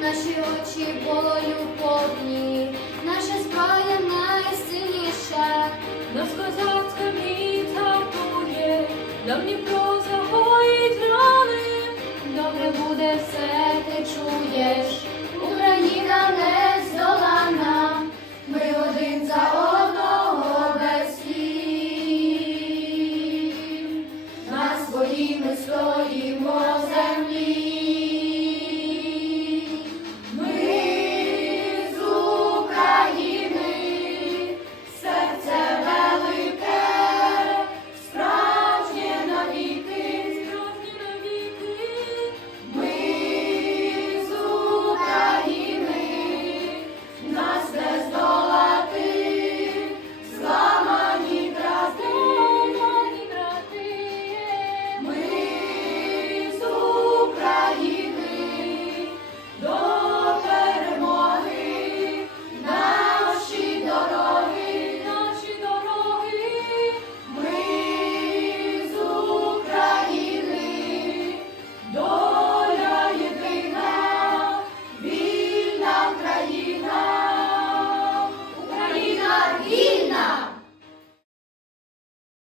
наші очі болою повні, наша зброя найсильніша, нас козацька літератує, нам Дніпро загоїть рани, добре буде все, ти чуєш, Україна не здолана, ми один за одного без слів, на своїм історії.